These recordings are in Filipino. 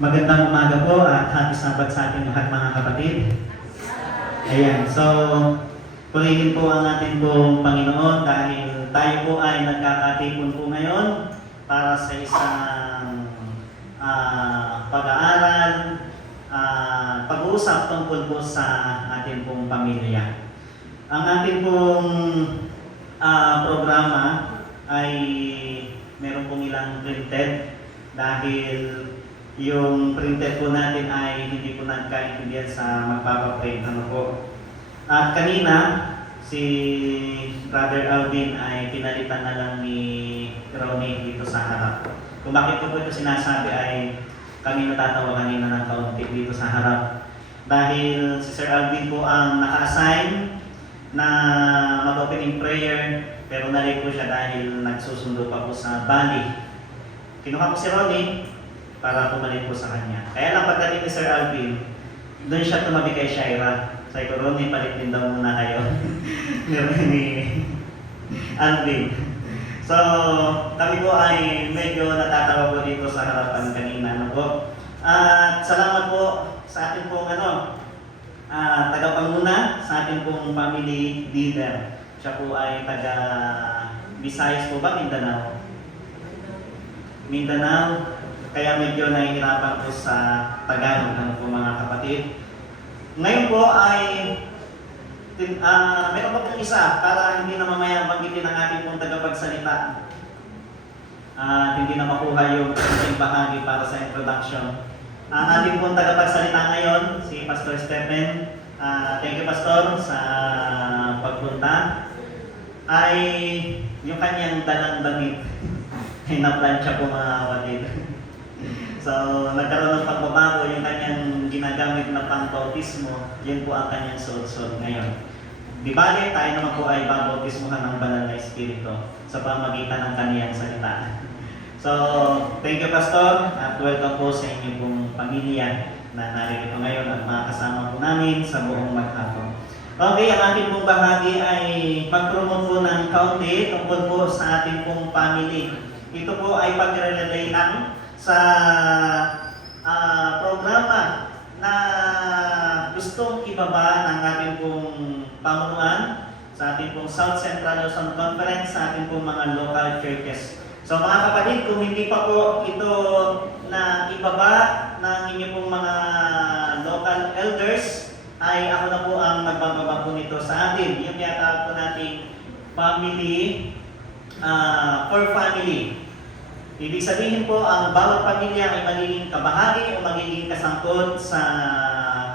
Magandang umaga po at happy Sabat sa ating lahat mga kapatid. Ayan, so purihin po ang ating pong Panginoon dahil tayo po ay nagkakatipon po ngayon para sa isang pag-aaral, pag-uusap tungkol po sa ating pong pamilya. Ang ating pong programa ay meron pong ilang printed dahil yung printed po natin ay hindi po nagkaintindihan sa magpapaprint. Ano po? At kanina, si Brother Alvin ay pinalitan na lang ni Ronnie dito sa harap. Kung bakit ko po ito sinasabi ay kami natatawa kanina ng kaunti dito sa harap. Dahil si Sir Alvin po ang naka-assign na mag-opening prayer, pero nalate po siya dahil nagsusundo pa po sa Bali. Kinuha ko si Ronnie para pumalit po sa kanya. Kaya lang pagdating ni Sir Alvin, doon siya tumabi kay Shaira. Sabi ko, Ronnie, palit din daw muna kayo. ni Alvin. So, kami po ay medyo natatawa po dito sa harapan kanina. Ano po? At salamat po sa ating pong tagapanguna, sa ating pong family leader. Siya po ay taga Visayas po ba? Mindanao? Mindanao. Kaya medyo nahihirapan po sa Tagalog ng po mga kapatid. Ngayon po ay meron pa pong isa para hindi na mamaya banggitin ang ating pong tagapagsalita. Hindi na makuha yung ating bahagi para sa introduction. Ang ating pong tagapagsalita ngayon, si Pastor Stephen. Thank you, Pastor, sa pagpunta. Ay yung kanyang dalang damit ay na-plancha po mga kapatid. So, nagkaroon ng pagbabago yung kanyang ginagamit na pang-bautismo, yun po ang kanyang suot-suot ngayon. Di bale, tayo naman po ay pang-bautismohan ng Banal na Espiritu sa pamagitan ng kaniyang salita. So, thank you, Pastor, at welcome po sa inyong pong pamilya na narito ngayon at mga kasama po namin sa buong maghapon. Okay, ang ating pong bahagi ay mag-promote po ng kaunti tungkol po sa ating pong family. Ito po ay pag-relay lang sa programa na gustong ibaba ng ating pong pamunuan sa ating pong South Central Luzon Conference, sa ating pong mga local churches. So mga kapatid, kung hindi pa po ito na ibaba ng inyong pong mga local elders, ay ako na po ang magbababa po nito sa atin. Yung yata po nating family for family. Ibig sabihin po, ang bawat pamilya ay magiging kabahagi o magiging kasangkot sa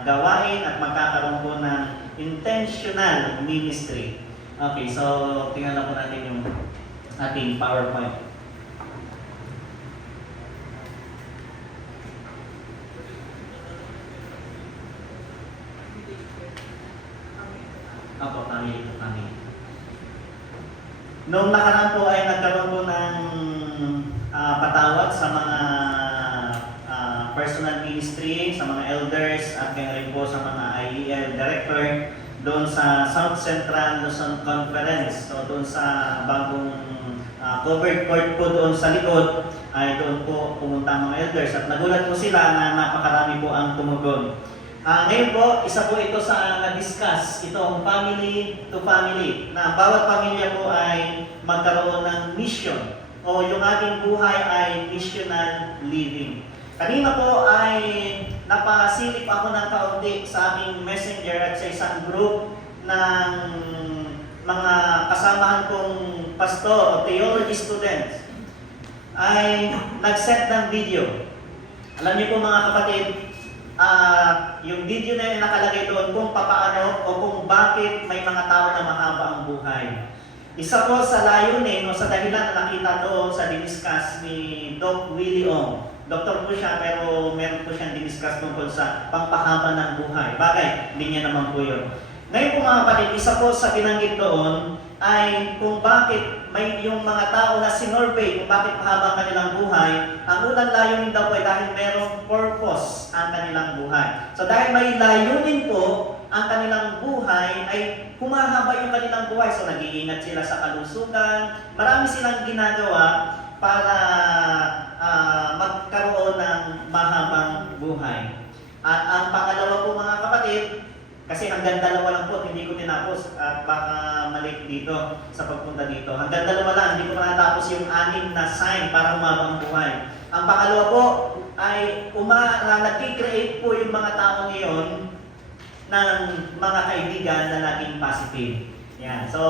gawain at magkakaroon po ng intentional ministry. Okay, so tingnan na po natin yung ating PowerPoint. Opo, kami. Noong nakaraan po ay nagkaroon po ng patawag sa mga personal ministry, sa mga elders at kaya rin po sa mga IEL director doon sa South Central Luzon Conference. So doon sa bagong covered court po doon sa likod ay doon po pumunta ang mga elders at nagulat po sila na napakarami po ang tumugon. Ngayon po, isa po ito sa na-discuss, itong family to family, na bawat pamilya po ay magkaroon ng mission o yung ating buhay ay missional living. Kanina po ay napasilip ako ng kaunti sa aming messenger at sa isang group ng mga kasamahan kong pastor o theology students ay nag-set ng video. Alam niyo po mga kapatid, yung video na yung nakalagay doon kung papaano o kung bakit may mga tao na mahaba ang buhay. Isa po sa layunin o sa dahilan na nakita doon sa diniscuss ni Doc Willie Ong. Doktor po siya pero meron po siyang diniscuss tungkol sa pangpahaba ng buhay. Bagay, hindi niya naman po yun. Ngayon po mga kapatid, isa po sa binanggit doon ay kung bakit may yung mga tao na sinorvey kung bakit mahaba ang kanilang buhay. Ang unang layunin daw po ay dahil merong purpose ang kanilang buhay. So dahil may layunin po ang kanilang buhay ay humahaba yung kanilang buhay. So nag-iingat sila sa kalusugan. Marami silang ginagawa para magkaroon ng mahabang buhay. At ang pangalawa po mga kapatid, kasi hanggang dalawa lang po, hindi ko tinapos at baka mali dito sa pagpunta dito. Hanggang dalawa lang, hindi ko natapos yung 6 na sign para umabang buhay. Ang pangalawa po ay nag-create po yung mga tao ngayon ng mga kaibigan na laging positive. Yan. So,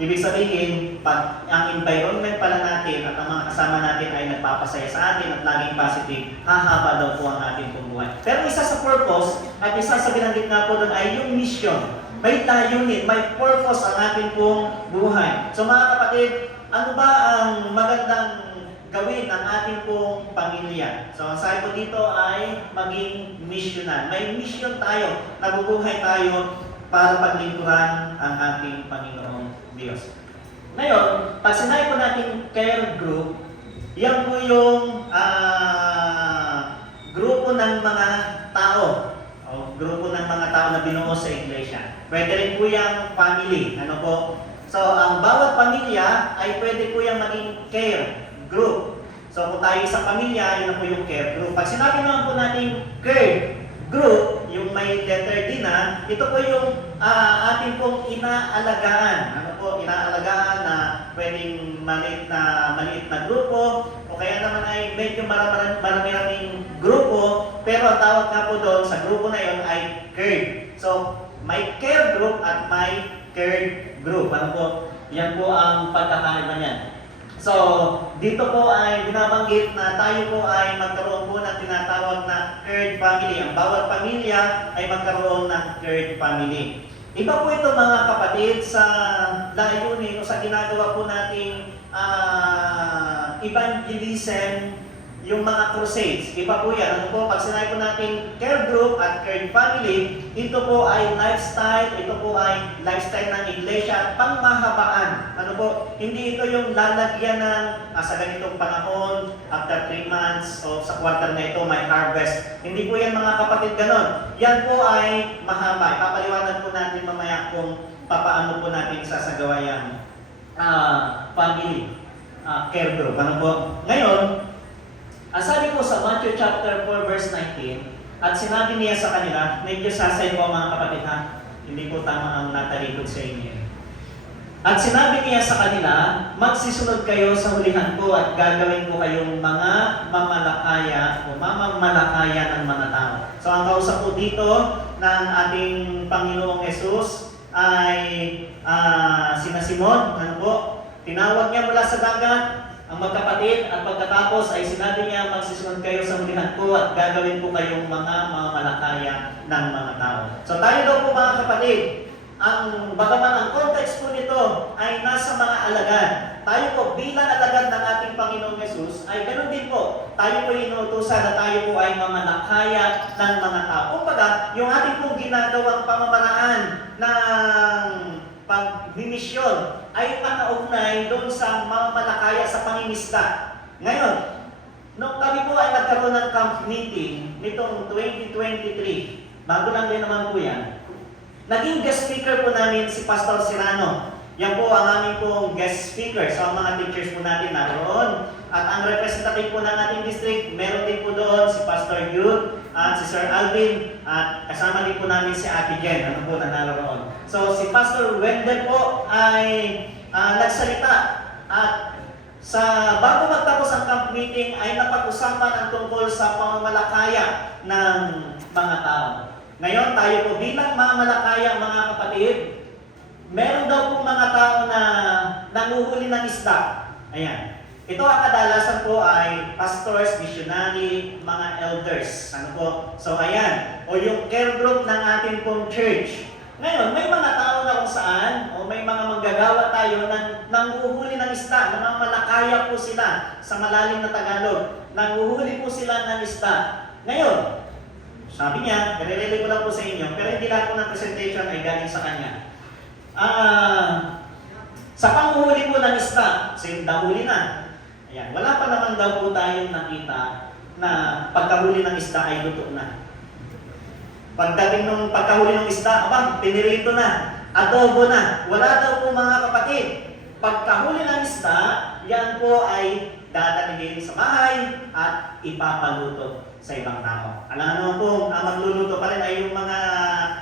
ibig sabihin, pag ang environment pala natin at ang mga kasama natin ay nagpapasaya sa atin at laging positive, hahaba daw po ang ating buhay. Pero isa sa purpose at isa sa binanggit nga po doon ay yung mission. May layunin, may purpose ang ating pong buhay. So mga kapatid, ano ba ang magandang gawin ng ating pong pamilya? So ang sabi ko dito ay maging missional. May mission tayo, nabubuhay tayo para paglingkuran ang ating Panginoong Diyos. Ngayon, pag sinabi po natin care group, yan po yung grupo ng mga tao o grupo ng mga tao na binuo sa iglesia. Pwede rin po yung family. Ano po? So, ang bawat pamilya ay pwede po yung maging care group. So, kung tayo isang pamilya, yun na po yung care group. Pag sinabi naman po natin care group, yung may letter D na, ito po yung ating pong inaalagaan. Ano po? Inaalagaan na pwedeng maliit na grupo, o kaya naman ay medyo marami-raming grupo, pero ang tawag nga po doon sa grupo na yun ay care. So, may care group at may care group. Ano po? Yan po ang pagkakaiba niyan. So, dito po ay binabanggit na tayo po ay magkaroon po ng tinatawag na cared family. Ang bawat pamilya ay magkaroon ng cared family. Iba po ito mga kapatid sa layunin o sa ginagawa po nating evangelism, yung mga crusades. Iba po yan. Ano po? Pag sinabi po natin care group at cared family, ito po ay lifestyle, ito po ay lifestyle ng iglesia at pangmahabaan. Ano po? Hindi ito yung lalagyan ng sa ganitong panahon, after 3 months o sa quarter na ito may harvest. Hindi po yan mga kapatid ganon. Yan po ay mahaba. Papaliwanag po natin mamaya kung papaano po natin sasagawa yung family care group. Ano po? Ngayon, ang sabi po sa Matthew chapter 4 verse 19, at sinabi niya sa kanila, medyo sasay po mga kapatid ha, hindi po tama ang natalikod sa inyo. At sinabi niya sa kanila, magsisunod kayo sa hulihan ko at gagawin ko kayong mga mamalakaya o mamamalakaya ng mga tao. So ang kausap po dito ng ating Panginoong Jesus ay sina Simon, ano po? Tinawag niya mula sa dagat ang magkapatid at pagkatapos ay sinabi niya magsisunod kayo sa hulihan ko at gagawin ko kayong mga mamalakaya ng mga tao. So tayo daw po mga kapatid, bagaman ang context po nito ay nasa mga alagad. Tayo po bilang alagad ng ating Panginoong Yesus ay ganoon din po. Tayo po inuutusan na tayo po ay mamalakaya ng mga tao. Kumbaga, yung ating pong ginagawang pamamaraan ng pagmimisyon ay panaugnay doon sa mamamalakaya sa pangingisda. Ngayon, nung kami po ay nagkaroon ng camp meeting nitong 2023, bago lang din naman po yan, naging guest speaker po namin si Pastor Serrano. Yan po ang aming pong guest speaker. So ang mga teachers po natin naroon. At ang representative po ng ating district, meron din po doon si Pastor Yud at si Sir Alvin at kasama din po namin si Ate Jen. Ano po na naroon. So si Pastor Wendell po ay nagsalita at bago magtapos ang camp meeting ay napag-usapan ang tungkol sa pamamalakaya ng mga tao. Ngayon tayo po bilang mamamalakaya mga kapatid, meron daw po mga tao na nanguhuli ng isda. Ayan. Ito ang kadalasan po ay pastors, missionary, mga elders. Ano po? So ayan. O yung care group ng ating pong church. Ngayon, may mga tao na kung saan, o may mga manggagawa tayo na nanguhuli ng isda, namamalakaya po sila sa malalim na Tagalog. Nanguhuli po sila ng isda. Ngayon, sabi niya, nire-relay ko lang po sa inyo, pero hindi lahat po ng presentation ay galing sa kanya. Sa panguhuli po ng isda, kasi nahuli na. Ayan, wala pa naman daw po tayong nakita na pagkahuli ng isda ay luto na. Pagdating ng pagkahuli ng isda, pinirito na, adobo na. Wala daw po mga kapatid. Pagkahuli ng isda, yan po ay dadalhin sa bahay at ipapaluto sa ibang tao. Alam naman po, ang magluluto pa rin ay yung mga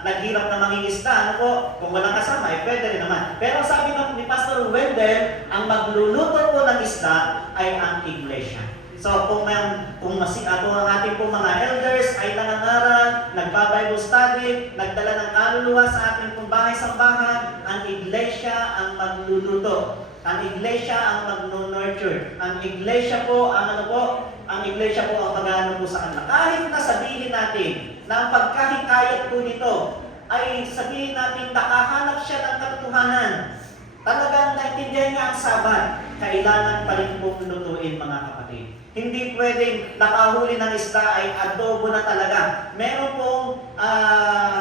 naghirap na mangingisda. Ano po? Kung walang kasama, pwede rin naman. Pero sabi ni Pastor Wendell, ang magluluto po ng isda ay ang iglesia. So kung ang ating po mga elders ay nangangaral, nagba-Bible study, nagdala ng kaluluwa sa ating pong bahay-sambahan, ang iglesia ang magluluto. Ang iglesia ang mag-nurture. Ang iglesia po, ang iglesia po ang mag-ano po sa kanila. Kahit na sabihin natin na ang pagkahikayat po nito ay sabihin natin nakahanap siya ng katotohanan. Talagang naintindihan niya ang Sabat. Kailangan pa rin pong lutuin, mga kapatid. Hindi pwedeng nakahuli ng isda ay adobo na talaga. Meron pong,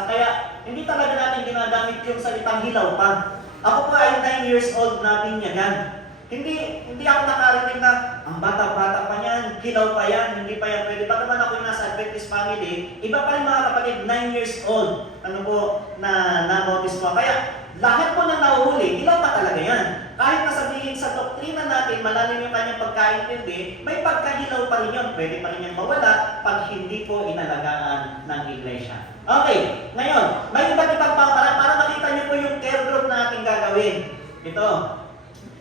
kaya hindi talaga natin ginagamit yung salitang hilaw pa. Ako po ay 9 years old na binyagan. Hindi ako nakarinig na ang bata-bata pa yan, hilaw pa yan, hindi pa yan pwede. Baka naman ako yung nasa Adventist family, iba pa rin mga kapatid, 9 years old. Ano po, na na-notice mo. Kaya lahat po na nahuhuli, hilaw pa talaga yan. Kahit na sabihin sa doktrina natin, malalim yung kanyang pagkaintindi, may pagkahilaw pa rin yun. Pwede pa rin yan mawala pag hindi po inalagaan ng iglesia. Okay, ngayon, may iba't ibang pamaraan para makita niyo po yung care group na ating gagawin. Ito,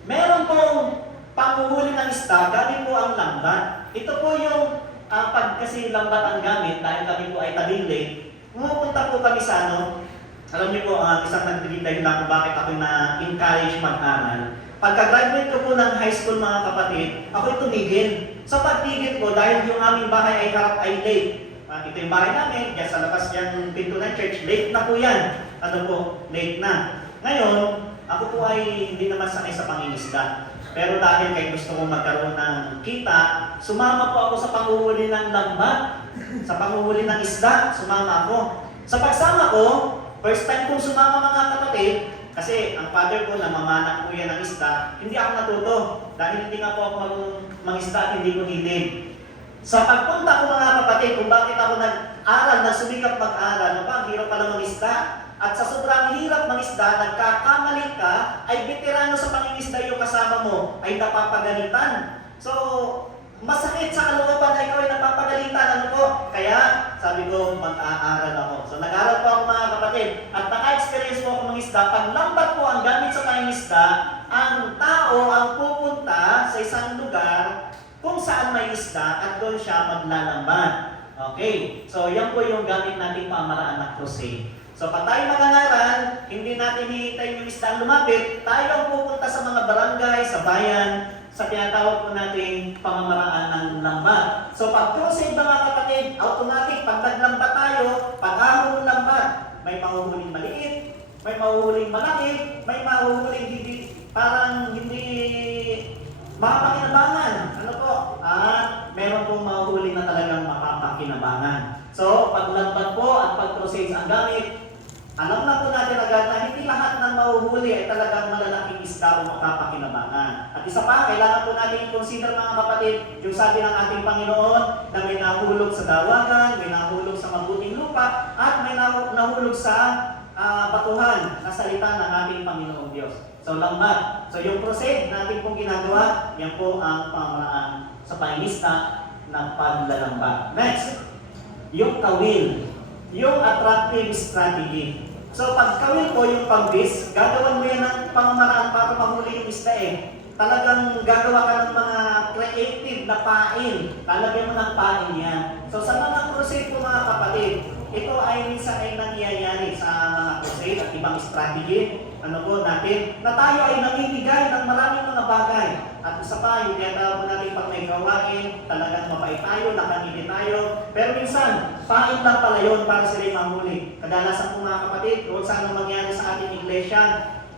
meron pong panguhuli ng isda, gamit po ang lambat. Ito po yung, pag kasi lambat ang gamit, dahil kami po ay tabing lake, pumupunta po kami sa alam niyo po, isang nagdidilay lang kung bakit ako na-encourage mag-aral. Pagka-graduate ko po ng high school, mga kapatid, ako'y tumigil. Sa pagtigil ko, dahil yung aming bahay ay harap ay lake. Ito yung bahay namin, kaya sa labas yung pinto ng church, late na po yan. Ano po, late na. Ngayon, ako po ay hindi naman sanay sa pangingisda. Pero dahil kay gusto kong magkaroon ng kita, sumama po ako sa panguhuli ng lambat, sa panguhuli ng isda, sumama ako. Sa pagsama ko, first time kong sumama, mga kapatid, kasi ang father ko, namamana po yan ng isda, hindi ako natuto. Dahil hindi nga po ako mag-isda at hindi ko hilig. Sa pagpunta ko, mga kapatid, kung bakit ako nag-aral, nagsumikap mag-aral, ang hirap pala mag-isda. At sa sobrang hirap mag-isda, nagkakamali ka, ay veterano sa pangingisda yung kasama mo, ay napapagalitan. So, masakit sa kalooban na ikaw ay napapagalitan. Ano po? Kaya, sabi ko, mag-aaral ako. So, nag-aaral po ako, mga kapatid. At naka-experience po ako mag-isda. Pag lambat po ang gamit sa pangingisda, ang tao ang pupunta sa isang lugar kung saan may isda at doon siya maglalambat. Okay? So, yan po yung gamit nating pamaraan na crusade. So, pag tayo mag-aaral, hindi natin hihintayin yung isda ang lumapit, tayo ang pupunta sa mga barangay, sa bayan, sa tinatawag po nating pamamaraan ng lambat. So, pag crusade, mga kapatid, automatic, pag naglambat tayo, pag-ahon ng lambat, may mahuhuling maliit, may mahuhuling malaki, may mahuhuling parang hindi mapapakinabangan. Ano po? Meron pong mahuhuli na talagang mapapakinabangan. So, paglambat po at pag-crusade ang gamit, alam na po natin agad na hindi lahat ng mahuhuli ay talagang malalaking isda o mapapakinabangan. At isa pa, kailangan po natin i-consider, mga kapatid, yung sabi ng ating Panginoon na may nahulog sa dawagan, may nahulog sa mabuting lupa, at may nahulog sa batuhan na salita ng ating Panginoong Diyos. So, lambat. So, yung crusade natin pong ginagawa, yan po ang pamaraan sa pangingisda ng paglalambat. Next, yung kawil. Yung attractive strategy. So, pag kawil po yung pambis, gagawan mo yan ng pamamaraan para mahuli yung isda eh. Talagang gagawa ka ng mga creative na pain. Lalagyan mo ng pain yan. So, sa mga crusade po, mga kapatid, ito ay minsan ay nangyayari sa mga crusade at ibang strategy. Ano po natin? Na tayo ay namimigay ng maraming mga bagay. At isa pa, yung tinatawag po natin pag may gawain, talagang mabait tayo, nakangiti tayo. Pero minsan, pain lang pala yun para sila mahuli. Kadalasan po, mga kapatid, kung saan mangyari sa ating iglesia,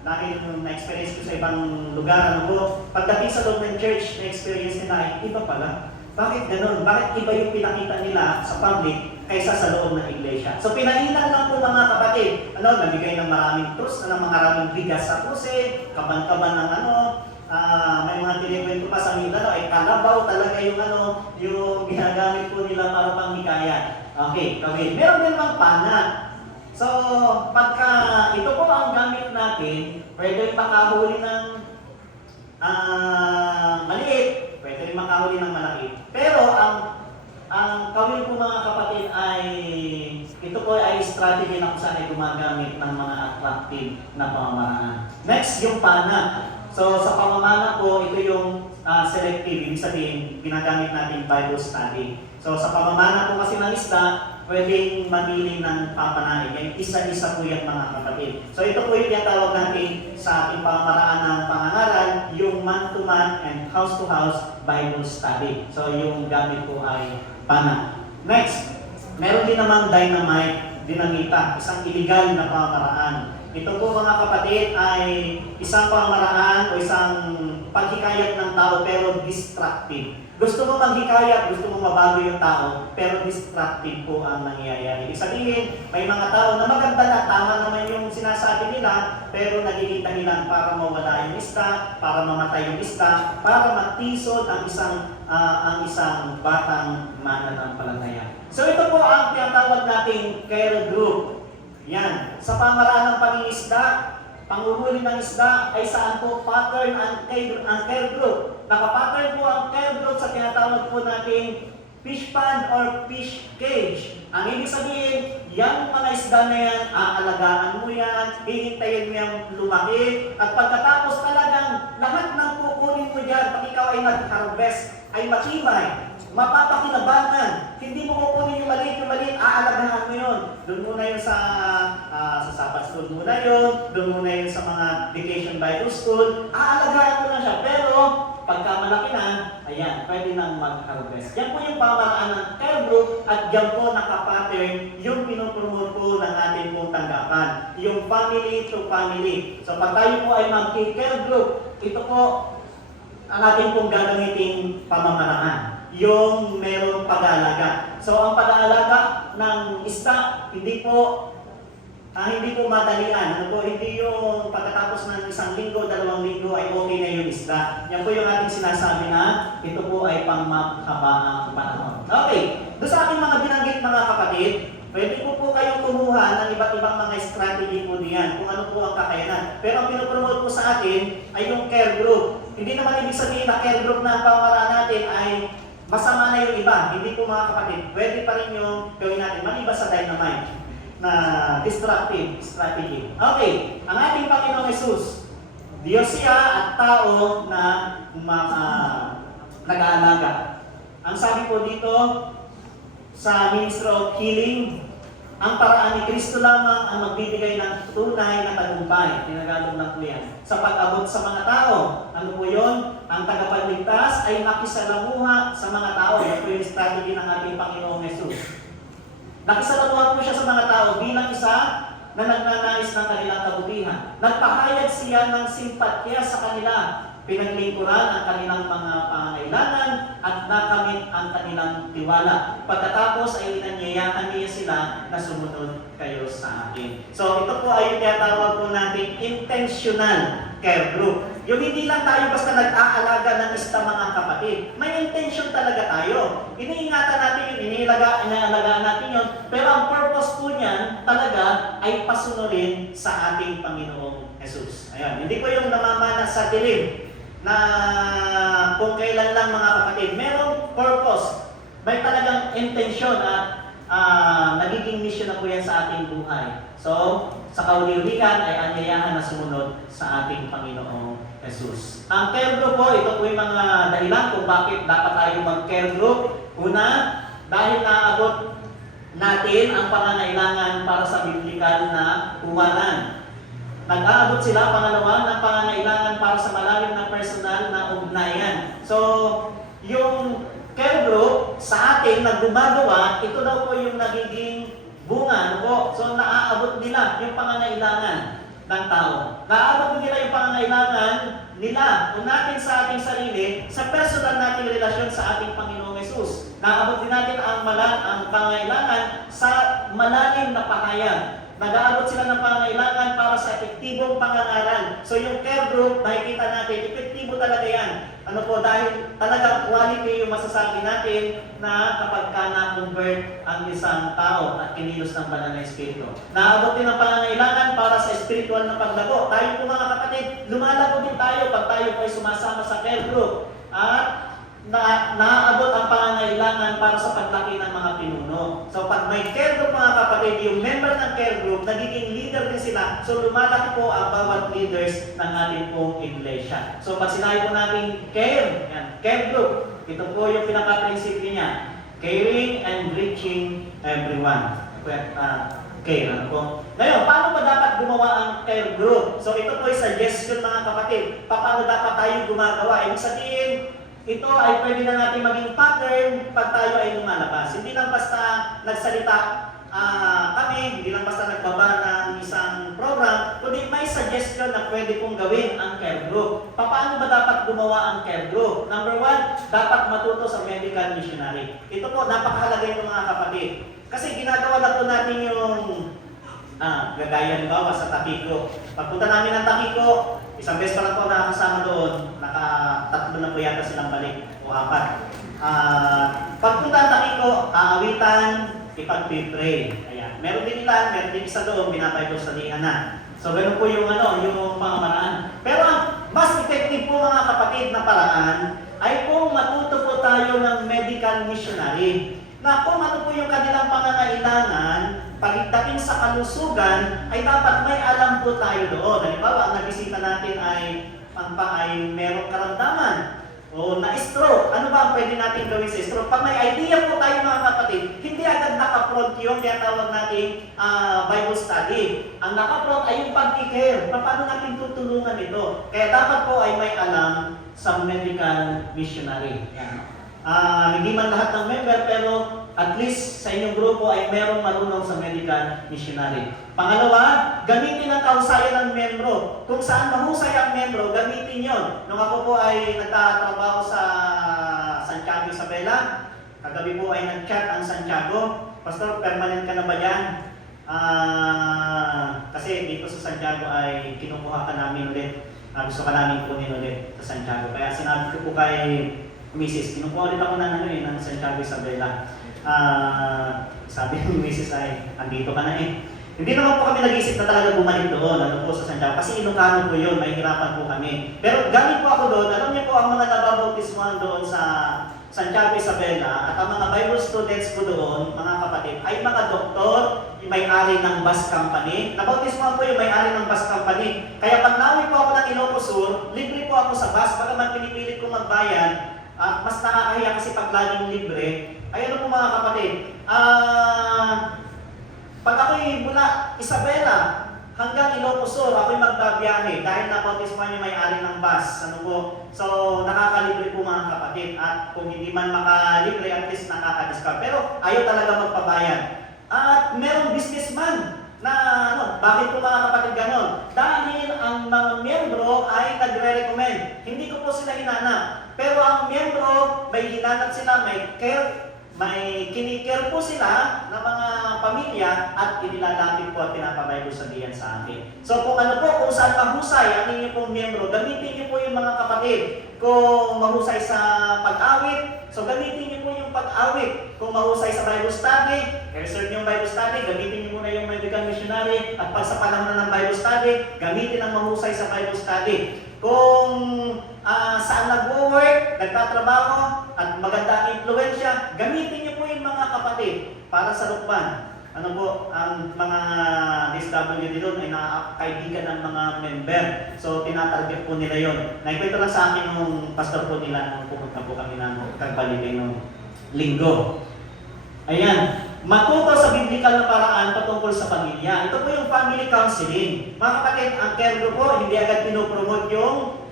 dahil na-experience ko sa ibang lugar, ano po, pagdating sa loob ng church, na-experience nila ay iba pala. Bakit ganun? Bakit iba yung pinakita nila sa public kaysa sa loob ng iglesia? So pinailan lang po, mga kapatid, nabigay ng maraming trust, ng maraming bigas sa crusade, kaban-kaban ng may mga tinikwento pa sa Mindanao, ay kalabaw talaga yung yung ginagamit po nila para panghikaya. Okay, kawil. Meron din mga pana. So, pagka ito po ang gamit natin, pwede makahuli ng maliit, pwede rin makahuli ng malaki. Pero ang kawil po mga kapatid ay, ito po ay strategy na kung saan ay gumagamit ng mga attractive na pamamaraan. Next, yung pana. So sa pamamana po, ito yung selective, ibig sabihin, ginagamit natin Bible study. So sa pamamana po kasi ng isda, pwedeng mamili ng papanahin. Yan, isa-isa po yan mga kapatid. So ito po yung tinatawag natin sa ating pamamaraan ng pangangaral, yung man-to-man and house-to-house Bible study. So yung gamit po ay pana. Next, meron din naman dynamite, dinamita, isang illegal na pamamaraan. Ito po mga kapatid ay isang pamamaraan o isang paghikayat ng tao pero destructive. Gusto mo maghikayat, gusto mo mabago yung tao, pero destructive po ang nangyayari. Ibig sabihin, may mga tao na maganda na, tama naman yung sinasabi nila, pero nagiging dahilan para mawala yung isda, para mamatay yung isda, para matisod ang isang batang mananampalataya. So ito po ang tinatawag nating care group. Yan. Sa pamaraan ng pangingisda, panguhuli ng isda ay saan po pattern ang care group. Nakapattern po ang care group sa tinatawag po nating fish pond or fish cage. Ang ibig sabihin, yung mga isda na yan, aalagaan mo yan, hihintayin mo yung lumaki, at pagkatapos talagang lahat ng kukunin mo dyan, pag ikaw ay nag-harvest, ay matibay, mapapakinabangan. Hindi mo kukunin yung maliit, aalagaan mo yun. Doon muna yun sa Sabbath school muna yun, doon muna yun sa mga vacation Bible school, aalagaan mo lang siya. Pero, pagka malaki na, ayan, pwede nang mag-harvest. Yan po yung pamaraan ng care group at yan po nakapattern yung pinopromote po ng ating pong tanggapan. Yung family to family. So pag tayo po ay mag-care group, ito po ang ating pong gagamiting pamamaraan. Yung merong pag-aalaga. So ang pag-aalaga ng isda, hindi po madalian. Hindi yung pagkatapos ng isang linggo, 2 linggo ay okay na yung isda. Yan po yung ating sinasabi na ito po ay pangmakabaang panahon. Okay, doon sa aking mga binanggit mga kapatid, pwede po kayong kumuha ng iba't ibang mga strategy po diyan kung ano po ang kakayanan. Pero ang pinopromote po sa atin ay yung care group. Hindi naman ibig sabihin na care group na ang pamamaraan natin ay masama na yung iba. Hindi po mga kapatid, pwede pa rin yung gawin natin maliba sa dynamite na destructive strategy. Okay, ang ating Panginoong Jesus, Diyos siya at tao na nag-aalaga. Ang sabi po dito sa Ministry of Healing, ang paraan ni Kristo lamang ang magbibigay ng tunay na tagumpay. Tinagalog lang po yan. Sa pag-abot sa mga tao. Ano po yun? Ang tagapagligtas ay makisalamuha sa mga tao. Yan po yung strategy ng ating Panginoong Jesus. Nakisalamuha po siya sa mga tao bilang isa na nagnanais ng kanilang kabutihan. Nagpahayag siya ng simpatya sa kanila. Pinaglingkuran ang kanilang mga pangangailangan at nakamit ang kanilang tiwala. Pagkatapos ay inanyayahan niya sila na sumunod kayo sa akin. So ito po ay yung tinatawag po natin intentional care group. Yung hindi lang tayo basta nag-aalaga ng isda mga kapatid. May intention talaga tayo. Iniingatan natin yun, inialagaan natin yun. Pero ang purpose po niyan talaga ay pasunurin sa ating Panginoong Jesus. Ayan, hindi ko yung namamana sa dilim na kung kailan lang mga kapatid. Merong purpose. May talagang intention at nagiging mission na po yan sa ating buhay. So, sa kauli-ulihan ay anyayahan na sumunod sa ating Panginoong Jesus. Ang care group po, ito po yung mga dahilan kung bakit dapat tayo mag-care group. Una, dahil naabot natin ang pangangailangan para sa biblikal na uwanan. Nag-aabot sila, pangalawa, ng pangangailangan para sa malalim na personal na ugnayan. So, yung care group sa atin na gumagawa, ito daw po yung nagiging bunga. Ano po? So, naaabot nila yung pangangailangan ng tao. Naaabot nila yung pangangailangan nila o natin sa ating sarili sa personal nating relasyon sa ating Panginoong Jesus. Naaabot din natin ang pangangailangan sa malalim na pahayag. Nag-aabot sila ng pangangailangan para sa epektibong pangangaral. So yung care group, nakikita natin, epektibo talaga yan. Ano po, dahil talagang quality yung masasabi natin na kapag ka na-convert ang isang tao at kinilos ng banal na espiritu. Naaabot din ang pangangailangan para sa spiritual na paglago. Tayo po mga kapatid, lumalago din tayo pag tayo po ay sumasama sa care group. At naaabot ang pangangailangan para sa paglaki ng mga pinuno. So pag may care group mga kapatid, yung member ng care group, nagiging leader din sila. So lumalaki po ang bawat leaders ng ating pong iglesia. So pag sinabi po natin care, yan, care group, ito po yung pinaka-prinsipyo niya. Caring and reaching everyone. Care, ano po? Ngayon, paano ba dapat gumawa ang care group? So ito po ay suggestion mga kapatid. Paano dapat tayo gumagawa? Ibig sabihin, ito ay pwede na natin maging pattern pag tayo ay lumalabas. Hindi lang basta nagsalita kami, hindi lang basta nagbaba ng isang program, kundi may suggestion na pwede kong gawin ang care group. Paano ba dapat gumawa ang care group? Number one, dapat matuto sa medical missionary. Ito po, napakahalaga ito mga kapatid. Kasi ginagawa na po natin yung gagaya halimbawa sa Takiko. Pagpunta namin ng Takiko, isang beses pa lang po nakakasama doon, nakatatlo na po yata silang balik o 4. Pagpunta ng Takiko, aawitan, ipag-pray. Ayan. Meron din isa doon, binabible studyhan na. So ganun po yung yung pamamaraan. Pero ang mas effective po mga kapatid na paraan ay kung matuto po tayo ng medical missionary. Na kung ano po yung kanilang pangangailangan, pagdating sa kalusugan, ay dapat may alam po tayo doon. Halimbawa, ang nabisita natin ay merong karamdaman o na-stroke. Ano ba ang pwede natin gawin sa stroke? Pag may idea po tayo mga kapatid, hindi agad nakapront yung tinatawag natin Bible study. Ang nakapront ay yung pag-care. Paano natin tutulungan ito? Kaya dapat po ay may alam sa medical missionary. Yan. Hindi man lahat ng member, pero at least sa inyong grupo ay merong marunong sa medical missionary. Pangalawa, gamitin ang kausayan ng membro. Kung saan mahusay ang membro, gamitin yon. Nung ako po ay nagtatrabaho sa Santiago, Isabela, kagabi po ay nag-chat ang Santiago, Pastor, permanent ka na ba yan? Kasi dito sa Santiago ay kinukuha ka namin ulit. Gusto ka namin kunin ulit sa Santiago. Kaya sinabi ko po kay Mrs. Kinukuha ulit ako ng Santiago, Isabela. Sabi ng Mrs. ay, andito ka na eh. Hindi naman po kami nag-isip na talaga bumalik doon, po sa Santiago. Kasi Ilocano po yun, may hirapan po kami. Pero galing po ako doon, alam niyo po ang mga nababautismuhan doon sa Santiago, Isabela, at ang mga Bible students ko doon, mga kapatid, ay mga doktor, yung may-ari ng bus company. Nabautismuhan po yung may-ari ng bus company. Kaya pag nauwi po ako ng Ilocos Sur, libre po ako sa bus, bagaman pinipilit ko magbayad. Mas nakakahiya kasi pag laging libre. Ay ano po mga kapatid, pag ako'y mula Isabela hanggang Ilocos Sur, ako'y magbabiyahe dahil nabautismuhan yung may-ari ng bus. So nakakalibre po mga kapatid. At kung hindi man makalibre, at least nakaka-discount. Pero ayaw talaga magpabayad. At merong businessman na bakit po mga kapatid ganon? Dahil ang mga miyembro ay nagre-recommend. Hindi ko po sila hinanap. Pero ang miyembro, may hinanap sila, may kinikare po sila ng mga pamilya at inilalapit po at pinapabible studyhan sa akin. So kung kung saan mahusay ang inyong pong miyembro, gamitin niyo po yung mga kapatid. Kung mahusay sa pag-awit, so gamitin niyo po yung pag-awit. Kung mahusay sa Bible study, reserve niyo yung Bible study, gamitin niyo muna yung medical missionary. At pag sa panahon na ng Bible study, gamitin ang mahusay sa Bible study. Kung saan nag-work, nagtatrabaho, at maganda ang influensya, gamitin niyo po yung mga kapatid para sa lukban. Ang mga DSWD doon ay nakakaibigan ng mga member. So, tinatarget po nila yon. Naikwento lang sa akin nung pastor po nila nung pumunta po kami ng Tagbaligay nung linggo. Ayan, matuto sa biblical na paraan patungkol sa pamilya. Ito po yung family counseling. Mga kapatid, ang care group po, hindi agad pinopromote yung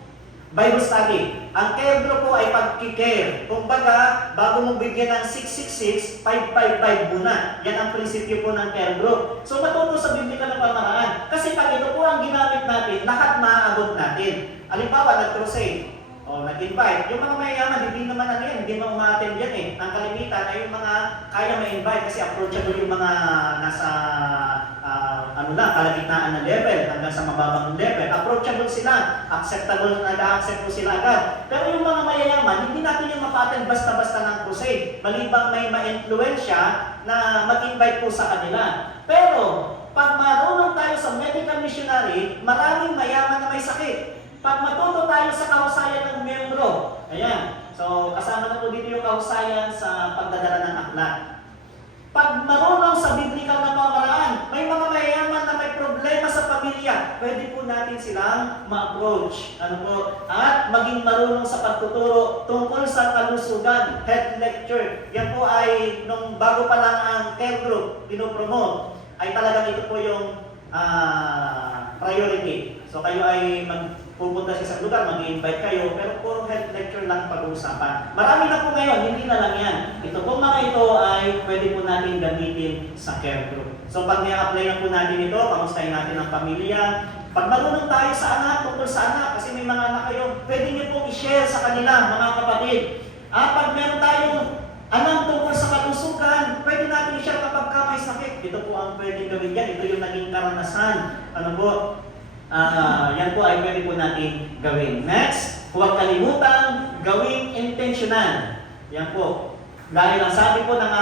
Bible study. Ang care group po ay pagkikare. Kumbaga, bago mo bigyan ng 666, 555 muna. Yan ang prinsipyo po ng care group. So matuto sa biblical na pamaraan. Kasi pag ito po ang ginamit natin, lahat maaabot natin. Halimbawa, nag-crusade. Nag-invite. Yung mga mayayaman, hindi naman hindi mo umattend yan eh. Ang kalimitan ay yung mga kaya ma-invite kasi approachable yung mga nasa kalagitnaan na level hanggang sa mababang level. Approachable sila. Acceptable, nag-accept po sila agad. Pero yung mga mayayaman, hindi natin yung maka-attend basta-basta ng crusade. Malibang may ma-influensya na mag-invite po sa kanila. Pero, pag marunong tayo sa medical missionary, maraming mayaman na may sakit. Pag matuto tayo sa kausayan ng miyembro, ayan. So, kasama na po dito yung kahusayan sa pagdadala ng aklat. Pag marunong sa biblical na pamamaraan, may mga mayayaman na may problema sa pamilya, pwede po natin silang ma-approach. Ano po? At maging marunong sa pagtuturo tungkol sa kalusugan, health lecture. Yan po ay, nung bago pa lang ang care group, pinopromote, ay talagang ito po yung priority. So kayo ay pupunta sa isang lugar, mag-invite kayo, pero puro health lecture lang pag-uusapan. Marami na po ngayon, hindi na lang yan. Ito po mga ito ay pwede po natin gamitin sa care group. So pag i-apply na po natin ito, kamustahin natin ang pamilya. Pag marunong tayo sa anak, tungkol sa anak, kasi may mga anak kayo, pwede niyo pong i-share sa kanila, mga kapatid. Pag meron tayong alam tungkol sa kalusugan, pwede natin i-share kapag may sakit. Ito po ang pwedeng gawin yan. Ito yung naging karanasan. Ano po? Yan po ay pwede po natin gawin. Next, huwag kalimutan gawing intentional. Yan po. Dahil ang sabi po ng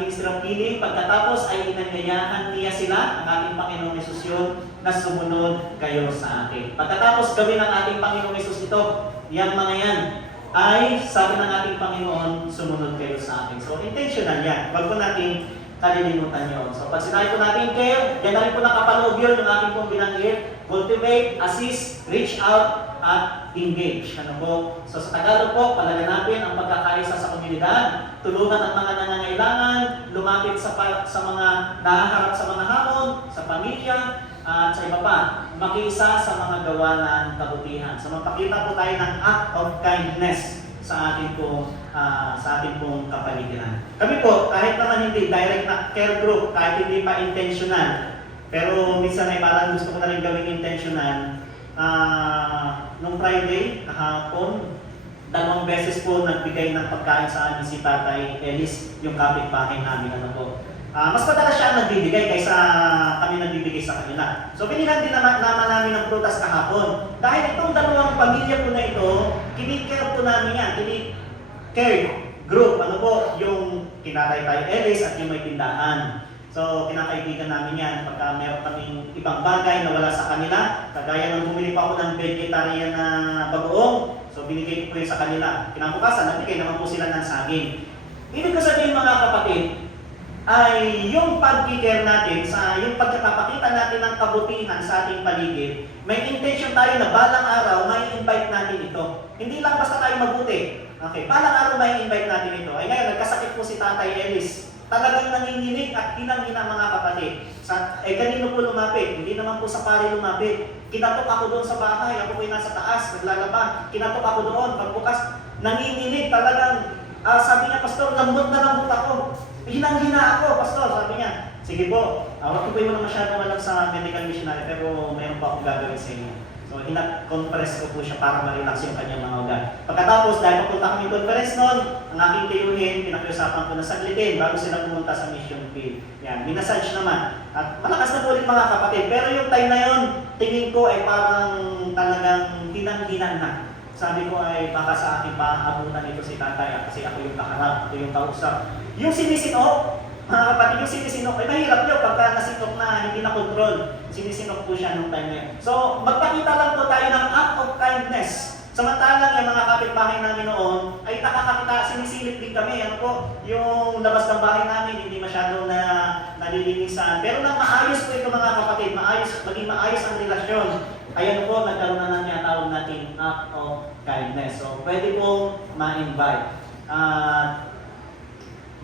Ministry of Healing, pagkatapos ay inanyayahan niya sila, ang ating Panginoong Hesus yun, na sumunod kayo sa akin. Pagkatapos gawin ng ating Panginoong Hesus ito, yan mga yan, ay sabi ng ating Panginoon, sumunod kayo sa akin. So intentional yan. Huwag po natin kalilimutan yun. So pag sinabi po natin care, yan na rin po nakapaloob yun yung ating pong binanggit. Cultivate, assist, reach out, at engage. Ano po? So sa Tagalog po, palaganapin ang pagkakaisa sa komunidad, tulungan ang mga nangangailangan, lumapit sa mga nahaharap sa mga hamon, sa pamilya, at sa iba pa, makiisa sa mga gawa ng kabutihan. So magpakita po tayo ng act of kindness sa ating pong kapaligiran. Kami po, kahit naman hindi direct na care group, kahit hindi pa intentional, pero minsan ay parang gusto ko na rin gawing intentional. Nung Friday, kahapon, 2 beses po nagbigay ng pagkain sa amin si Tatay Ellis, yung kapitbahay namin. Ano po. Mas madalas siya ang nagbibigay kaysa kami nagbibigay sa kanila. So pinilan din naman namin ng prutas kahapon. Dahil itong 2 pamilya po na ito, kinikare po namin yan. Care group, ano po, yung kinatay Ellis at yung may tindahan. So kinakaibigan namin yan pagka meron kaming ibang bagay na wala sa kanila. Kagaya nung bumili pa ako ng vegetarian na bagoong, so binigay ko po yun sa kanila. Kinabukasan, nagbigay naman po sila ng saging. Ibig ko sabihin mga kapatid, ay yung pag-care natin, yung pagkapakita natin ng kabutihan sa ating paligid, may intention tayo na balang araw may invite natin ito. Hindi lang basta tayo mabuti. Okay, balang araw may invite natin ito. Ay ngayon, nagkasakit po si Tatay Ellis. Talagang nanginginig at hinang-hina mga kapatid. Kanino po lumapit? Hindi naman po sa pare lumapit. Kinatok ako doon sa bahay. Ako po'y nasa taas, naglalaba. Kinatok ako doon. Pagbukas, nanginginig. Talagang, sabi niya, Pastor, lambot na lambot ako. Hinang-hina ako, Pastor, sabi niya. Sige po, wag ko po yung masyadong alam sa medical missionary, pero mayroon pa akong gagawin sa inyo. So, compress ko po siya para ma-relax yung kanyang mga ugat. Pagkatapos, dahil papunta kami conference noon, ang aking tiyuhin, pinakiusapan ko na saglitin bago sila pumunta sa mission field. Yan, minasage naman. At malakas na po ulit mga kapatid. Pero yung time na yun, tingin ko ay parang talagang hinang-hina na. Sabi ko ay baka sa akin pa abutan ito si Tatay kasi ako yung kaharap, ako yung kausap. Yung sinisinok, mga kapatid, yung sinisinok, ay mahirap yun pagka nasinok na hindi na control. Sinisinok po siya nung time na yun. So, magpakita lang po tayo ng act of kindness. Samantalang yung mga kapitbahay namin noon, ay nakakakita, sinisilip din kami. Ano po, yung labas ng bahay namin, hindi masyado na nalilinisan. Pero nang maayos po ito mga kapatid, maging maayos ang relasyon. Ayan po, nagkaroon na ng tinatawag natin act of kindness. So, pwede pong ma-invite.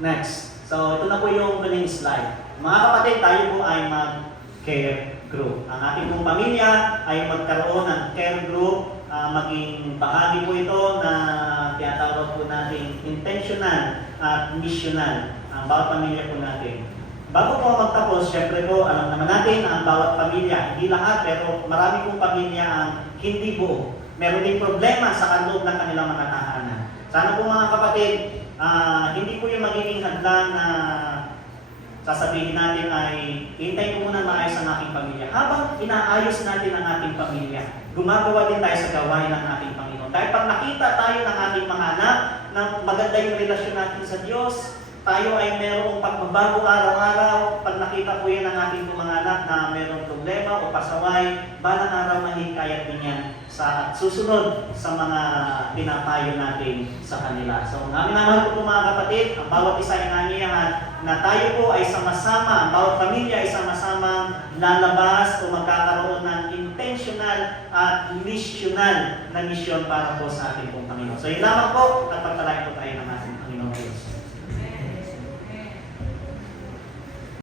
Next. So, ito na po yung huling slide. Mga kapatid, tayo po ay mag-care group. Ang ating pong pamilya ay magkaroon ng care group. Maging bahagi po ito na tinatawag po natin intentional at missional. Ang bawat pamilya po natin. Bago po magtapos, syempre po, alam naman natin ang bawat pamilya. Hindi lahat, pero marami pong pamilya ang hindi buo. Meron din problema sa kaloob ng kanilang mga tahanan. Sana po mga kapatid, hindi po yung magiging hadlang na sasabihin natin ay hintayin ko muna maayos ang aking pamilya. Habang inaayos natin ang ating pamilya, gumagawa din tayo sa gawain ng ating Panginoon. Dahil pag nakita tayo ng ating mga anak na maganda yung relasyon natin sa Diyos, tayo ay merong pagbabago araw-araw. Pag nakita po yan ng ating mga anak na merong problema o pasaway, balang araw mahikayat din yan sa susunod sa mga pinapayo natin sa kanila. So, minamahal ko po mga kapatid, ang bawat isa ay nangiyahan na tayo po ay sama-sama, ang bawat pamilya ay sama-sama lalabas o magkakaroon ng intentional at missional na misyon para po sa ating pong Panginoon. So, yun lamang po at pagpalain po tayo ng